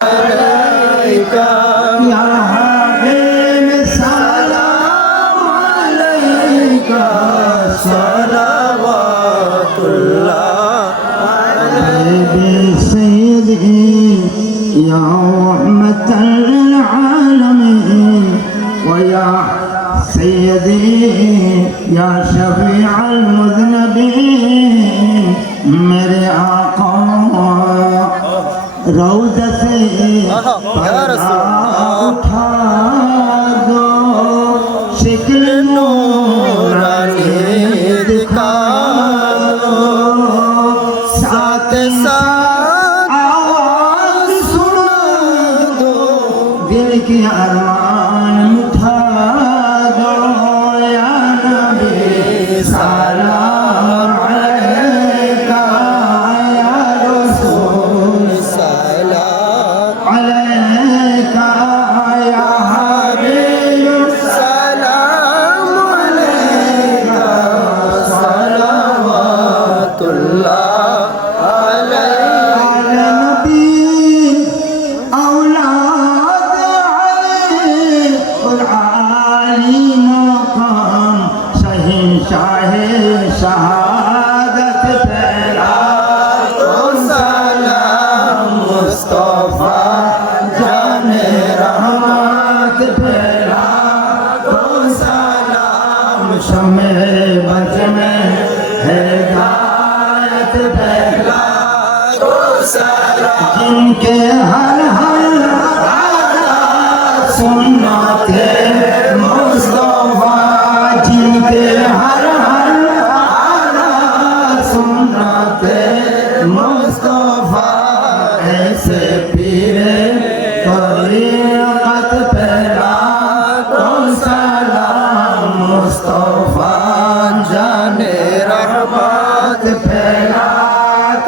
अलैका या हबीब सलाम अलैका सलावतुल्लाह अलैहि सय्यदी या रहमतल लिल आलमीन व या सय्यदी या शफीअल मुज़नबीन मेरे आका रौज़ा से पर्दा उठा दो शिक्ल नूरानी दिखा दो साथ साथ आवाज़ सुना दो दिल की अरमान मिठा दो या नबी सलाम अलैका या रसूल अलैका या हबीब सलाम अलैका सलावतुल्लाह अलैका नबी औलाद अली और आली मकाम शहंशाह शहादत फैला तो सलाम मुस्तफा जाने रहमत फैला तो सलाम शमे बज में हिदायत फैला तो सलाम जिनके हर हर सुन्नते मुस्तफा जिनके हर हर सुन्नते मुस्तफा ऐसे पीरे तरीक़त फैला तो सलाम मुस्तफा जाने रहमत फैला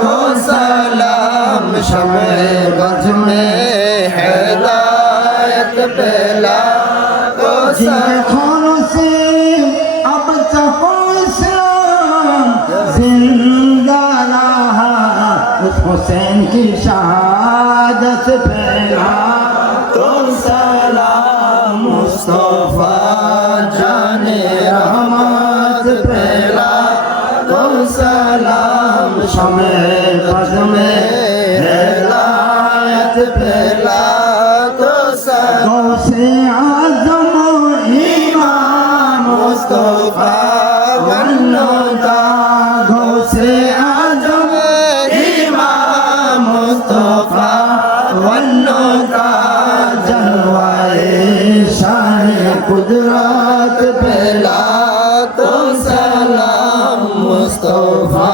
तो सलाम शमे बज में हिदायत फैला तो जिनके खून से अब तक इस्लाम जिंदा रहा उस हुसैन की शहादत फैला तो सलाम मुस्तफा जाने रहमत फैला तो सलाम शमे बज में हिदायत फैला तो सलाम से आज़म इमाम मुस्तफा वन्नता गौसे आज़म इमाम मुस्तफा वन्नता जलवाए शान कुदरत फैला तो सलाम मुस्तफा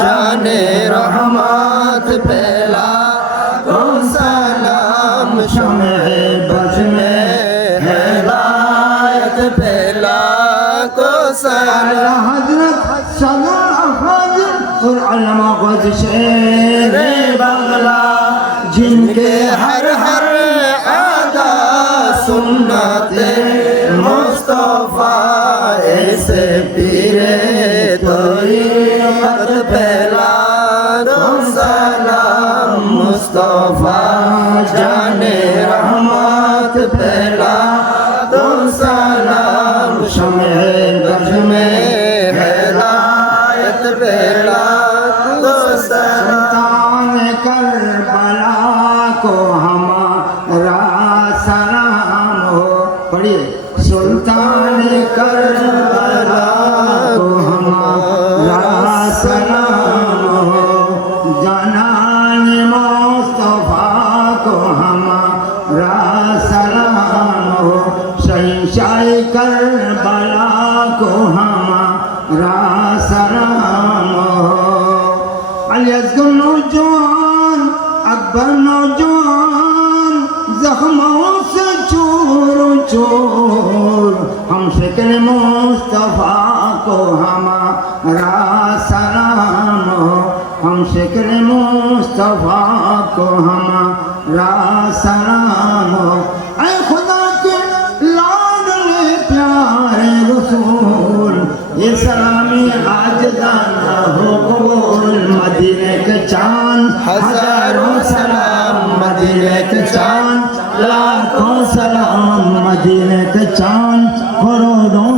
जाने रहमत फैला तो सलाम शमे बज में हिदायत फैला तो सलाम हजरत सदा हाजिर और अलमा खुद शेर बंगला जिनके हर हर आदा सुन्नते मुस्तफा ऐसे पीरे तरीक़त फैला तो सलाम मुस्तफा जाने रहमत फैला तो सलाम शमे बज में हिदायत फैला तो सलाम करबला को हमारा सलाम हो पढ़िए सुल्तान करबला को हमारा सलाम हो जनान मुस्तफा को हमारा सलाम हो शहंशाह करबला को हमारा सलाम हो अली असगर नौजवान अकबर नौजवान जख्मों से चूर चूर हम शिकन मुस्तफा को हमारा सलाम हो हम शिकन मुस्तफा को हमारा सलाम हो ऐ खुदा के लाडले प्यारे रसूल ये सलामी आज दाना हो कबूल मदीने के चांद हजारों सलाम मदीने एक चांद लाखों सलाम मदीने के चांद करोड़ों